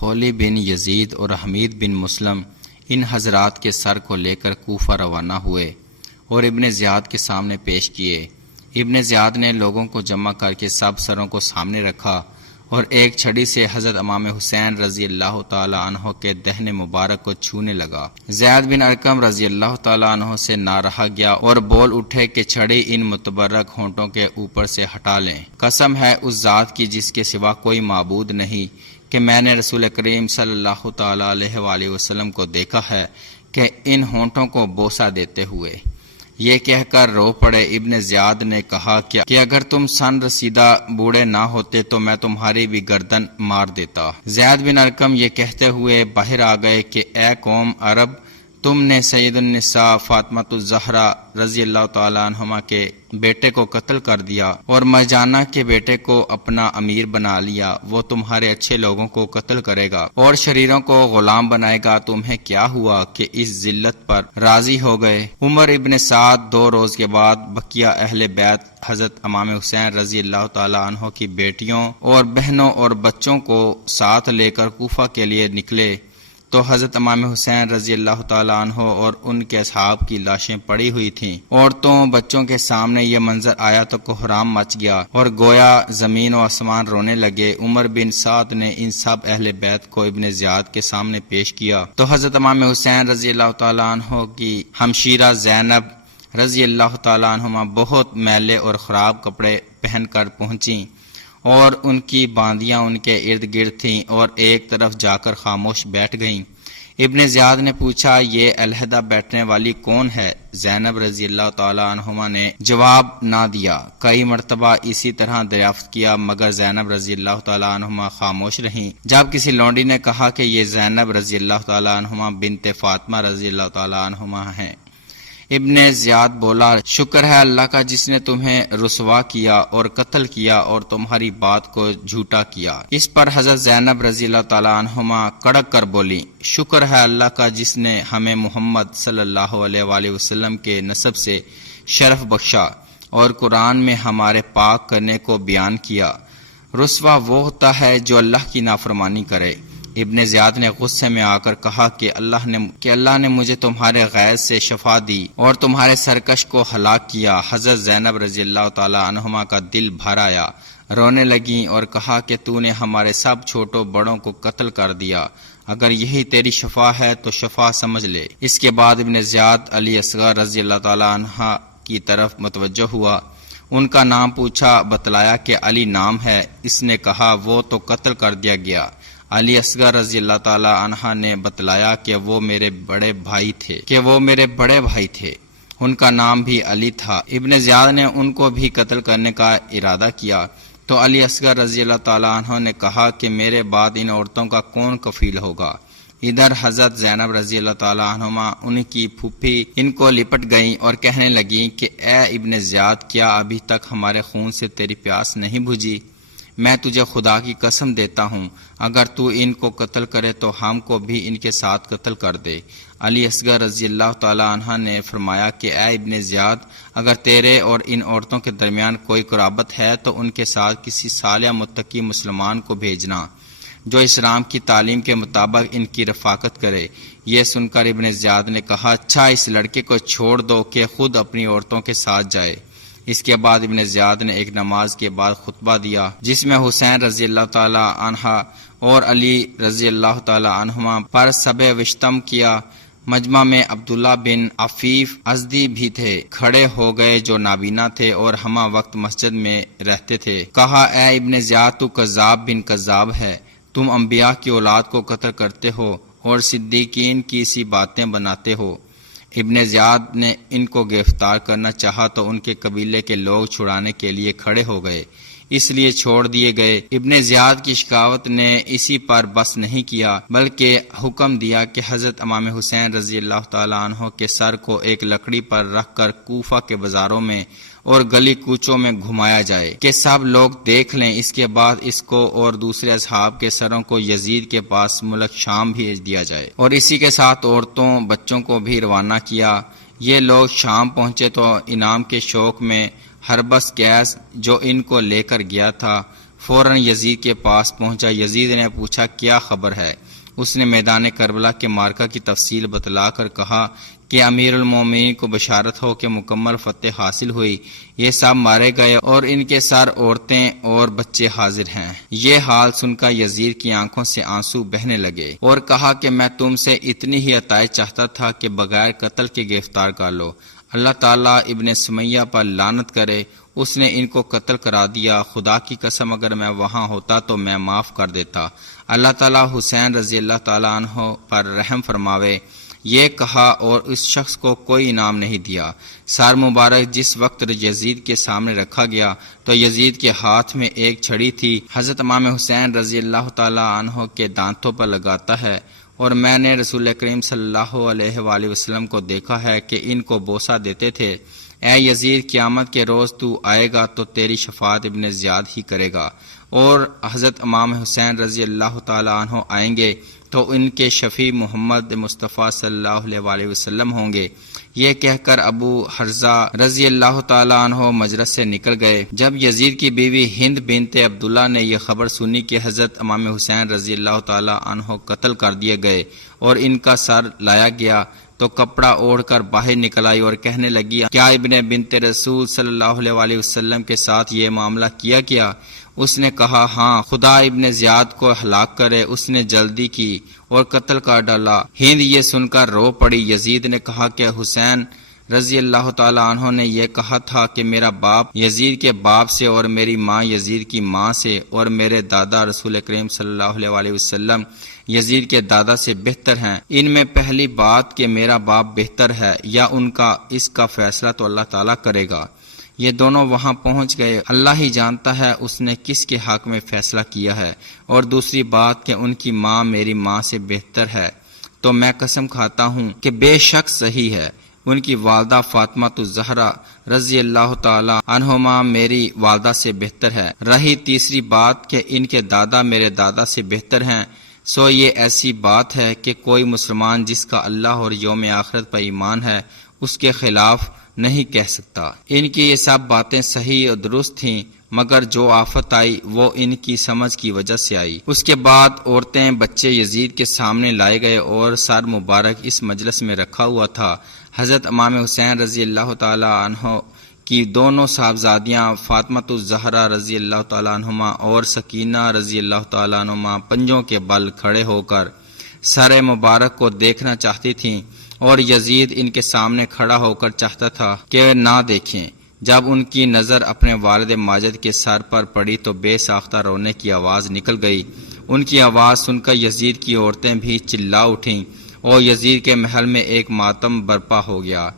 خولی بن یزید اور حمید بن مسلم ان حضرات کے سر کو لے کر کوفہ روانہ ہوئے اور ابن زیاد کے سامنے پیش کیے۔ ابن زیاد نے لوگوں کو جمع کر کے سب سروں کو سامنے رکھا اور ایک چھڑی سے حضرت امام حسین رضی اللہ تعالی عنہ کے دہن مبارک کو چھونے لگا۔ زید بن ارقم رضی اللہ تعالی عنہ سے نہ رہا گیا اور بول اٹھے کہ چھڑی ان متبرک ہونٹوں کے اوپر سے ہٹا لیں۔ قسم ہے اس ذات کی جس کے سوا کوئی معبود نہیں کہ میں نے رسول کریم صلی اللہ تعالی علیہ وآلہ وسلم کو دیکھا ہے کہ ان ہونٹوں کو بوسہ دیتے ہوئے۔ یہ کہہ کر رو پڑے۔ ابن زیاد نے کہا کہ اگر تم سن رسیدہ بوڑھے نہ ہوتے تو میں تمہاری بھی گردن مار دیتا۔ زید بن ارقم یہ کہتے ہوئے باہر آ گئے کہ اے قوم عرب، تم نے سید النساء فاطمہ الزہرا رضی اللہ تعالیٰ عنہما کے بیٹے کو قتل کر دیا اور مرجانہ کے بیٹے کو اپنا امیر بنا لیا۔ وہ تمہارے اچھے لوگوں کو قتل کرے گا اور شریروں کو غلام بنائے گا۔ تمہیں کیا ہوا کہ اس ذلت پر راضی ہو گئے؟ عمر ابن سعد 2 روز کے بعد بقیہ اہل بیت حضرت امام حسین رضی اللہ تعالیٰ عنہ کی بیٹیوں اور بہنوں اور بچوں کو ساتھ لے کر کوفہ کے لیے نکلے تو حضرت امام حسین رضی اللہ تعالیٰ عنہ اور ان کے اصحاب کی لاشیں پڑی ہوئی تھیں۔ عورتوں بچوں کے سامنے یہ منظر آیا تو کوہرام مچ گیا اور گویا زمین و آسمان رونے لگے۔ عمر بن سعد نے ان سب اہل بیت کو ابن زیاد کے سامنے پیش کیا تو حضرت امام حسین رضی اللہ تعالیٰ عنہ کی ہمشیرہ زینب رضی اللہ تعالیٰ عنہما بہت میلے اور خراب کپڑے پہن کر پہنچیں اور ان کی باندیاں ان کے ارد گرد تھیں اور ایک طرف جا کر خاموش بیٹھ گئیں۔ ابن زیاد نے پوچھا یہ علیحدہ بیٹھنے والی کون ہے؟ زینب رضی اللہ تعالی عنہما نے جواب نہ دیا۔ کئی مرتبہ اسی طرح دریافت کیا مگر زینب رضی اللہ تعالی عنہما خاموش رہیں۔ جب کسی لونڈی نے کہا کہ یہ زینب رضی اللہ تعالی عنہما بنت فاطمہ رضی اللہ تعالی عنہما ہیں، ابن زیاد بولا شکر ہے اللہ کا جس نے تمہیں رسوا کیا اور قتل کیا اور تمہاری بات کو جھوٹا کیا۔ اس پر حضرت زینب رضی اللہ تعالی عنہما کڑک کر بولی شکر ہے اللہ کا جس نے ہمیں محمد صلی اللہ علیہ وآلہ وسلم کے نسب سے شرف بخشا اور قرآن میں ہمارے پاک کرنے کو بیان کیا۔ رسوا وہ ہوتا ہے جو اللہ کی نافرمانی کرے۔ ابن زیاد نے غصے میں آ کر کہا کہ اللہ نے مجھے تمہارے غیظ سے شفا دی اور تمہارے سرکش کو ہلاک کیا۔ حضرت زینب رضی اللہ تعالی عنہما کا دل بھر آیا، رونے لگیں اور کہا کہ تو نے ہمارے سب چھوٹوں بڑوں کو قتل کر دیا، اگر یہی تیری شفا ہے تو شفا سمجھ لے۔ اس کے بعد ابن زیاد علی اصغر رضی اللہ تعالی عنہ کی طرف متوجہ ہوا، ان کا نام پوچھا، بتلایا کہ علی نام ہے۔ اس نے کہا وہ تو قتل کر دیا گیا۔ علی اصغر رضی اللہ تعالی عنہ نے بتلایا کہ وہ میرے بڑے بھائی تھے، ان کا نام بھی علی تھا۔ ابن زیاد نے ان کو بھی قتل کرنے کا ارادہ کیا تو علی اصغر رضی اللہ تعالی عنہ نے کہا کہ میرے بعد ان عورتوں کا کون کفیل ہوگا؟ ادھر حضرت زینب رضی اللہ تعالی عنہما ان کی پھوپھی ان کو لپٹ گئیں اور کہنے لگیں کہ اے ابن زیاد، کیا ابھی تک ہمارے خون سے تیری پیاس نہیں بجھی؟ میں تجھے خدا کی قسم دیتا ہوں اگر تو ان کو قتل کرے تو ہم کو بھی ان کے ساتھ قتل کر دے۔ علی اصغر رضی اللہ تعالی عنہ نے فرمایا کہ اے ابن زیاد، اگر تیرے اور ان عورتوں کے درمیان کوئی قرابت ہے تو ان کے ساتھ کسی صالح متقی مسلمان کو بھیجنا جو اسلام کی تعلیم کے مطابق ان کی رفاقت کرے۔ یہ سن کر ابن زیاد نے کہا اچھا اس لڑکے کو چھوڑ دو کہ خود اپنی عورتوں کے ساتھ جائے۔ اس کے بعد ابن زیاد نے ایک نماز کے بعد خطبہ دیا جس میں حسین رضی اللہ تعالی عنہ اور علی رضی اللہ تعالی عنہما پر سب وشتم کیا۔ مجمع میں عبداللہ بن عفیف ازدی بھی تھے، کھڑے ہو گئے جو نابینا تھے اور ہمہ وقت مسجد میں رہتے تھے۔ کہا اے ابن زیاد، تو کذاب بن کذاب ہے، تم انبیاء کی اولاد کو قتل کرتے ہو اور صدیقین کی سی باتیں بناتے ہو۔ ابن زیاد نے ان کو گرفتار کرنا چاہا تو ان کے قبیلے کے لوگ چھڑانے کے لیے کھڑے ہو گئے، اس لیے چھوڑ دیے گئے۔ ابن زیاد کی شکاوت نے اسی پر بس نہیں کیا بلکہ حکم دیا کہ حضرت امام حسین رضی اللہ تعالی عنہ کے سر کو ایک لکڑی پر رکھ کر کوفہ کے بازاروں میں اور گلی کوچوں میں گھمایا جائے کہ سب لوگ دیکھ لیں۔ اس کے بعد اس کو اور دوسرے اصحاب کے سروں کو یزید کے پاس ملک شام بھیج دیا جائے، اور اسی کے ساتھ عورتوں بچوں کو بھی روانہ کیا۔ یہ لوگ شام پہنچے تو انعام کے شوق میں ہربس گیس جو ان کو لے کر گیا تھا فوراً یزید کے پاس پہنچا۔ یزید نے پوچھا کیا خبر ہے؟ اس نے میدان کربلا کے معرکہ کی تفصیل بتلا کر کہا کہ امیر المومنین کو بشارت ہو کہ مکمل فتح حاصل ہوئی، یہ سب مارے گئے اور ان کے سر، عورتیں اور بچے حاضر ہیں۔ یہ حال سن کر یزید کی آنکھوں سے آنسو بہنے لگے اور کہا کہ میں تم سے اتنی ہی عطیت چاہتا تھا کہ بغیر قتل کے گرفتار کر لو۔ اللہ تعالیٰ ابن سمیہ پر لعنت کرے، اس نے ان کو قتل کرا دیا۔ خدا کی قسم اگر میں وہاں ہوتا تو میں معاف کر دیتا۔ اللہ تعالیٰ حسین رضی اللہ تعالیٰ عنہ پر رحم فرماوے۔ یہ کہا اور اس شخص کو کوئی انعام نہیں دیا۔ سر مبارک جس وقت یزید کے سامنے رکھا گیا تو یزید کے ہاتھ میں ایک چھڑی تھی۔ حضرت امام حسین رضی اللہ تعالیٰ عنہ کے دانتوں پر لگاتا ہے، اور میں نے رسول کریم صلی اللہ علیہ وآلہ وسلم کو دیکھا ہے کہ ان کو بوسہ دیتے تھے، اے یزید قیامت کے روز تو آئے گا تو تیری شفاعت ابن زیاد ہی کرے گا، اور حضرت امام حسین رضی اللہ تعالیٰ عنہ آئیں گے تو ان کے شفیع محمد مصطفیٰ صلی اللہ علیہ وآلہ وسلم ہوں گے۔ یہ کہہ کر ابو حرزہ رضی اللہ تعالیٰ عنہ مجلس سے نکل گئے۔ جب یزید کی بیوی ہند بنت عبداللہ نے یہ خبر سنی کہ حضرت امام حسین رضی اللہ تعالیٰ عنہ قتل کر دیے گئے اور ان کا سر لایا گیا تو کپڑا اوڑھ کر باہر نکل آئی اور کہنے لگی کیا ابن بنت رسول صلی اللہ علیہ وآلہ وسلم کے ساتھ یہ معاملہ کیا؟ اس نے کہا ہاں، خدا ابن زیاد کو ہلاک کرے، اس نے جلدی کی اور قتل کر ڈالا۔ ہند یہ سن کر رو پڑی۔ یزید نے کہا کہ حسین رضی اللہ تعالیٰ عنہ نے یہ کہا تھا کہ میرا باپ یزید کے باپ سے اور میری ماں یزید کی ماں سے اور میرے دادا رسول کریم صلی اللہ علیہ وآلہ وسلم یزید کے دادا سے بہتر ہیں۔ ان میں پہلی بات کہ میرا باپ بہتر ہے یا ان کا، اس کا فیصلہ تو اللہ تعالیٰ کرے گا۔ یہ دونوں وہاں پہنچ گئے، اللہ ہی جانتا ہے اس نے کس کے حق میں فیصلہ کیا ہے، اور دوسری بات کہ ان کی ماں میری ماں سے بہتر ہے، تو میں قسم کھاتا ہوں کہ بے شک صحیح ہے، ان کی والدہ فاطمہ الزہرا رضی اللہ تعالی عنہما میری والدہ سے بہتر ہے۔ رہی تیسری بات کہ ان کے دادا میرے دادا سے بہتر ہیں، سو یہ ایسی بات ہے کہ کوئی مسلمان جس کا اللہ اور یوم آخرت پر ایمان ہے اس کے خلاف نہیں کہہ سکتا۔ ان کی یہ سب باتیں صحیح اور درست تھیں، مگر جو آفت آئی وہ ان کی سمجھ کی وجہ سے آئی۔ اس کے بعد عورتیں بچے یزید کے سامنے لائے گئے اور سر مبارک اس مجلس میں رکھا ہوا تھا۔ حضرت امام حسین رضی اللہ تعالی عنہ کی دونوں صاحبزادیاں فاطمہ الزہرا رضی اللہ تعالی عنہما اور سکینہ رضی اللہ تعالی عنہما پنجوں کے بل کھڑے ہو کر سر مبارک کو دیکھنا چاہتی تھیں، اور یزید ان کے سامنے کھڑا ہو کر چاہتا تھا کہ نہ دیکھیں۔ جب ان کی نظر اپنے والد ماجد کے سر پر پڑی تو بے ساختہ رونے کی آواز نکل گئی۔ ان کی آواز سن کر یزید کی عورتیں بھی چلا اٹھیں اور یزید کے محل میں ایک ماتم برپا ہو گیا۔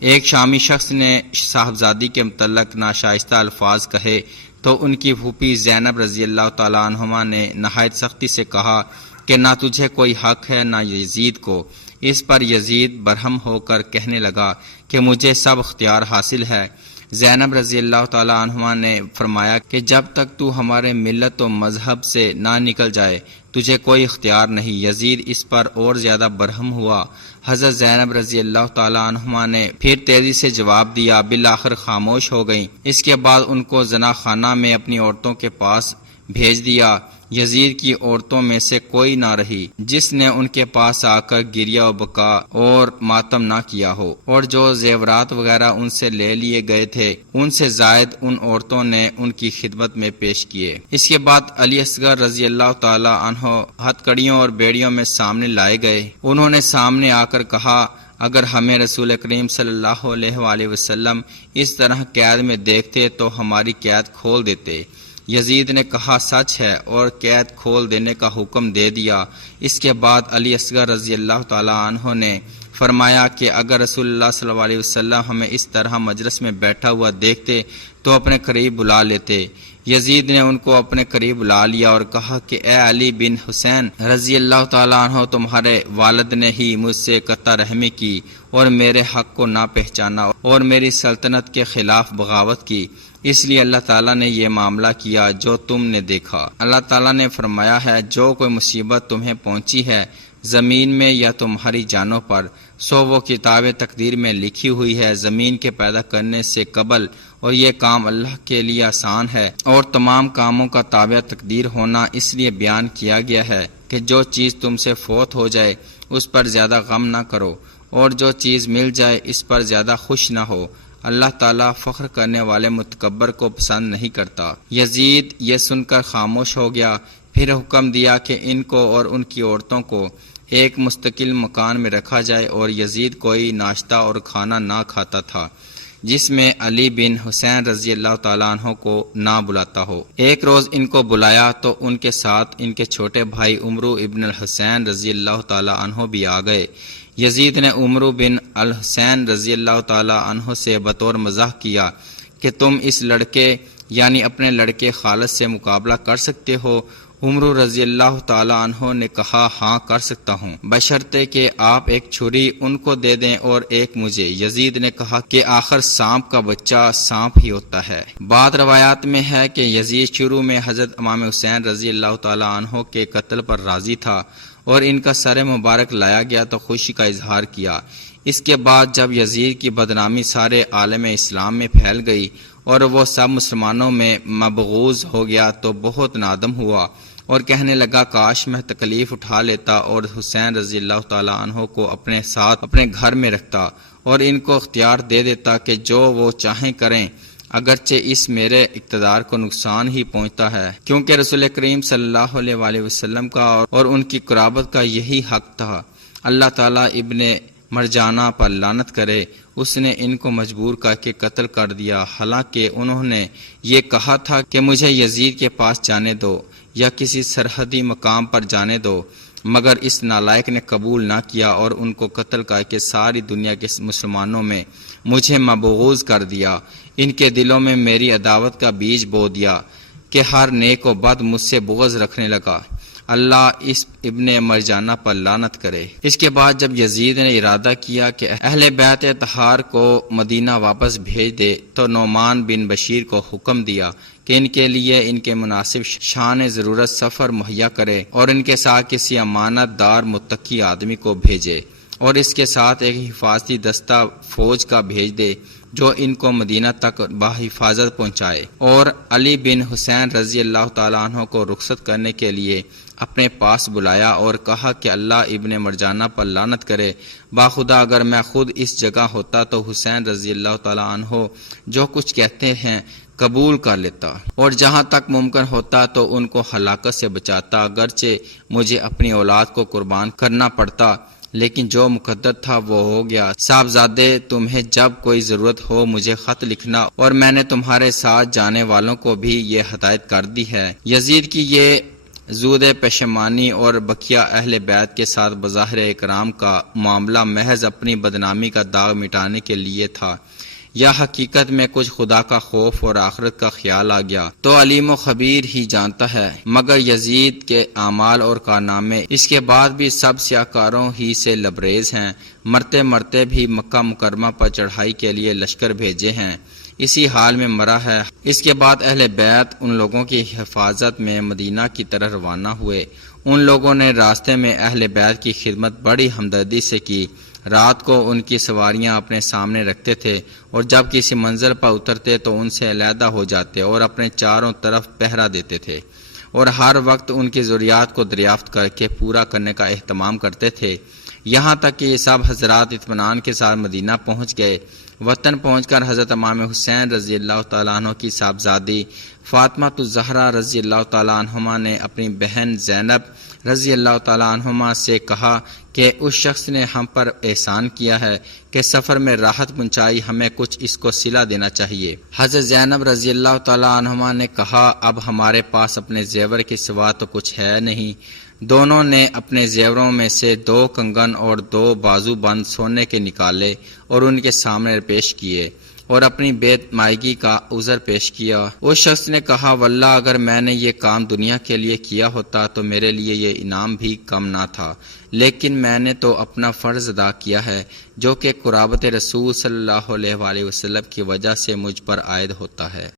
ایک شامی شخص نے صاحبزادی کے متعلق ناشائستہ الفاظ کہے تو ان کی پھوپھی زینب رضی اللہ تعالیٰ عنہما نے نہایت سختی سے کہا کہ نہ تجھے کوئی حق ہے نہ یزید کو۔ اس پر یزید برہم ہو کر کہنے لگا کہ مجھے سب اختیار حاصل ہے۔ زینب رضی اللہ تعالیٰ عنہما نے فرمایا کہ جب تک تو ہمارے ملت و مذہب سے نہ نکل جائے تجھے کوئی اختیار نہیں۔ یزید اس پر اور زیادہ برہم ہوا۔ حضرت زینب رضی اللہ تعالیٰ عنہما نے پھر تیزی سے جواب دیا، بالآخر خاموش ہو گئیں۔ اس کے بعد ان کو زنا خانہ میں اپنی عورتوں کے پاس بھیج دیا۔ یزید کی عورتوں میں سے کوئی نہ رہی جس نے ان کے پاس آ کر گریہ و بکا اور ماتم نہ کیا ہو، اور جو زیورات وغیرہ ان سے لے لیے گئے تھے ان سے زائد ان عورتوں نے ان کی خدمت میں پیش کیے۔ اس کے بعد علی اصغر رضی اللہ تعالی عنہ ہتھ کڑیوں اور بیڑیوں میں سامنے لائے گئے۔ انہوں نے سامنے آ کر کہا اگر ہمیں رسول کریم صلی اللہ علیہ وآلہ وسلم اس طرح قید میں دیکھتے تو ہماری قید کھول دیتے۔ یزید نے کہا سچ ہے اور قید کھول دینے کا حکم دے دیا۔ اس کے بعد علی اصغر رضی اللہ تعالی عنہ نے فرمایا کہ اگر رسول اللہ صلی اللہ علیہ وسلم ہمیں اس طرح مجلس میں بیٹھا ہوا دیکھتے تو اپنے قریب بلا لیتے۔ یزید نے ان کو اپنے قریب بلا لیا اور کہا کہ اے علی بن حسین رضی اللہ تعالیٰ عنہ، تمہارے والد نے ہی مجھ سے قطع رحمی کی اور میرے حق کو نہ پہچانا اور میری سلطنت کے خلاف بغاوت کی، اس لیے اللہ تعالیٰ نے یہ معاملہ کیا جو تم نے دیکھا۔ اللہ تعالیٰ نے فرمایا ہے جو کوئی مصیبت تمہیں پہنچی ہے زمین میں یا تمہاری جانوں پر، سو وہ کتاب تقدیر میں لکھی ہوئی ہے زمین کے پیدا کرنے سے قبل، اور یہ کام اللہ کے لیے آسان ہے، اور تمام کاموں کا تابع تقدیر ہونا اس لیے بیان کیا گیا ہے کہ جو چیز تم سے فوت ہو جائے اس پر زیادہ غم نہ کرو، اور جو چیز مل جائے اس پر زیادہ خوش نہ ہو۔ اللہ تعالیٰ فخر کرنے والے متکبر کو پسند نہیں کرتا۔ یزید یہ سن کر خاموش ہو گیا، پھر حکم دیا کہ ان کو اور ان کی عورتوں کو ایک مستقل مکان میں رکھا جائے، اور یزید کوئی ناشتہ اور کھانا نہ کھاتا تھا جس میں علی بن حسین رضی اللہ تعالیٰ عنہ کو نہ بلاتا ہو۔ ایک روز ان کو بلایا تو ان کے ساتھ ان کے چھوٹے بھائی عمرو ابن الحسین رضی اللہ تعالیٰ عنہ بھی آ گئے۔ یزید نے عمرو بن الحسین رضی اللہ تعالیٰ عنہ سے بطور مزاح کیا کہ تم اس لڑکے یعنی اپنے لڑکے خالد سے مقابلہ کر سکتے ہو؟ عمرو رضی اللہ تعالیٰ عنہ نے کہا ہاں کر سکتا ہوں، بشرطے کہ آپ ایک چھری ان کو دے دیں اور ایک مجھے۔ یزید نے کہا کہ آخر سانپ کا بچہ سانپ ہی ہوتا ہے۔ بعض روایات میں ہے کہ یزید شروع میں حضرت امام حسین رضی اللہ تعالیٰ عنہ کے قتل پر راضی تھا، اور ان کا سر مبارک لایا گیا تو خوشی کا اظہار کیا۔ اس کے بعد جب یزید کی بدنامی سارے عالم اسلام میں پھیل گئی اور وہ سب مسلمانوں میں مبغوض ہو گیا تو بہت نادم ہوا، اور کہنے لگا کاش میں تکلیف اٹھا لیتا اور حسین رضی اللہ تعالیٰ عنہ کو اپنے ساتھ اپنے گھر میں رکھتا، اور ان کو اختیار دے دیتا کہ جو وہ چاہیں کریں، اگرچہ اس میرے اقتدار کو نقصان ہی پہنچتا ہے، کیونکہ رسول کریم صلی اللہ علیہ وآلہ وسلم کا اور ان کی قرابت کا یہی حق تھا۔ اللہ تعالیٰ ابن مرجانہ پر لعنت کرے، اس نے ان کو مجبور کر کے قتل کر دیا، حالانکہ انہوں نے یہ کہا تھا کہ مجھے یزید کے پاس جانے دو یا کسی سرحدی مقام پر جانے دو، مگر اس نالائق نے قبول نہ کیا اور ان کو قتل کر کے ساری دنیا کے مسلمانوں میں مجھے مبغوض کر دیا۔ ان کے دلوں میں میری عداوت کا بیج بو دیا کہ ہر نیک و بد مجھ سے بغض رکھنے لگا۔ اللہ اس ابن مرجانہ پر لعنت کرے۔ اس کے بعد جب یزید نے ارادہ کیا کہ اہل بیت اطہار کو مدینہ واپس بھیج دے تو نعمان بن بشیر کو حکم دیا کہ ان کے لیے ان کے مناسب شان ضرورت سفر مہیا کرے اور ان کے ساتھ کسی امانت دار متقی آدمی کو بھیجے، اور اس کے ساتھ ایک حفاظتی دستہ فوج کا بھیج دے جو ان کو مدینہ تک بحفاظت پہنچائے، اور علی بن حسین رضی اللہ تعالیٰ عنہ کو رخصت کرنے کے لیے اپنے پاس بلایا اور کہا کہ اللہ ابن مرجانہ پر لعنت کرے، باخدا اگر میں خود اس جگہ ہوتا تو حسین رضی اللہ تعالیٰ عنہ جو کچھ کہتے ہیں قبول کر لیتا، اور جہاں تک ممکن ہوتا تو ان کو ہلاکت سے بچاتا، اگرچہ مجھے اپنی اولاد کو قربان کرنا پڑتا، لیکن جو مقدر تھا وہ ہو گیا۔ صاحبزادے، تمہیں جب کوئی ضرورت ہو مجھے خط لکھنا، اور میں نے تمہارے ساتھ جانے والوں کو بھی یہ ہدایت کر دی ہے۔ یزید کی یہ زود پشیمانی اور بقیہ اہل بیت کے ساتھ بظاہر اکرام کا معاملہ محض اپنی بدنامی کا داغ مٹانے کے لیے تھا، یا حقیقت میں کچھ خدا کا خوف اور آخرت کا خیال آ گیا تو علیم و خبیر ہی جانتا ہے، مگر یزید کے اعمال اور کارنامے اس کے بعد بھی سب سیاہکاروں ہی سے لبریز ہیں۔ مرتے مرتے بھی مکہ مکرمہ پر چڑھائی کے لیے لشکر بھیجے ہیں، اسی حال میں مرا ہے۔ اس کے بعد اہل بیت ان لوگوں کی حفاظت میں مدینہ کی طرح روانہ ہوئے۔ ان لوگوں نے راستے میں اہل بیت کی خدمت بڑی ہمدردی سے کی، رات کو ان کی سواریاں اپنے سامنے رکھتے تھے، اور جب کسی منزل پر اترتے تو ان سے علیحدہ ہو جاتے اور اپنے چاروں طرف پہرا دیتے تھے، اور ہر وقت ان کی ضروریات کو دریافت کر کے پورا کرنے کا اہتمام کرتے تھے، یہاں تک کہ یہ سب حضرات اطمینان کے ساتھ مدینہ پہنچ گئے۔ وطن پہنچ کر حضرت امام حسین رضی اللہ تعالیٰ عنہ کی صاحبزادی فاطمہ الزہرا رضی اللہ تعالیٰ عنہما نے اپنی بہن زینب رضی اللہ تعالیٰ عنہما سے کہا کہ اس شخص نے ہم پر احسان کیا ہے کہ سفر میں راحت پہنچائی، ہمیں کچھ اس کو صلہ دینا چاہیے۔ حضرت زینب رضی اللہ تعالیٰ عنہما نے کہا اب ہمارے پاس اپنے زیور کے سوا تو کچھ ہے نہیں۔ دونوں نے اپنے زیوروں میں سے 2 کنگن اور 2 بازو بند سونے کے نکالے اور ان کے سامنے پیش کیے، اور اپنی بے مائگی کا عذر پیش کیا۔ اس شخص نے کہا واللہ اگر میں نے یہ کام دنیا کے لیے کیا ہوتا تو میرے لیے یہ انعام بھی کم نہ تھا، لیکن میں نے تو اپنا فرض ادا کیا ہے جو کہ قرابت رسول صلی اللہ علیہ وآلہ وسلم کی وجہ سے مجھ پر عائد ہوتا ہے۔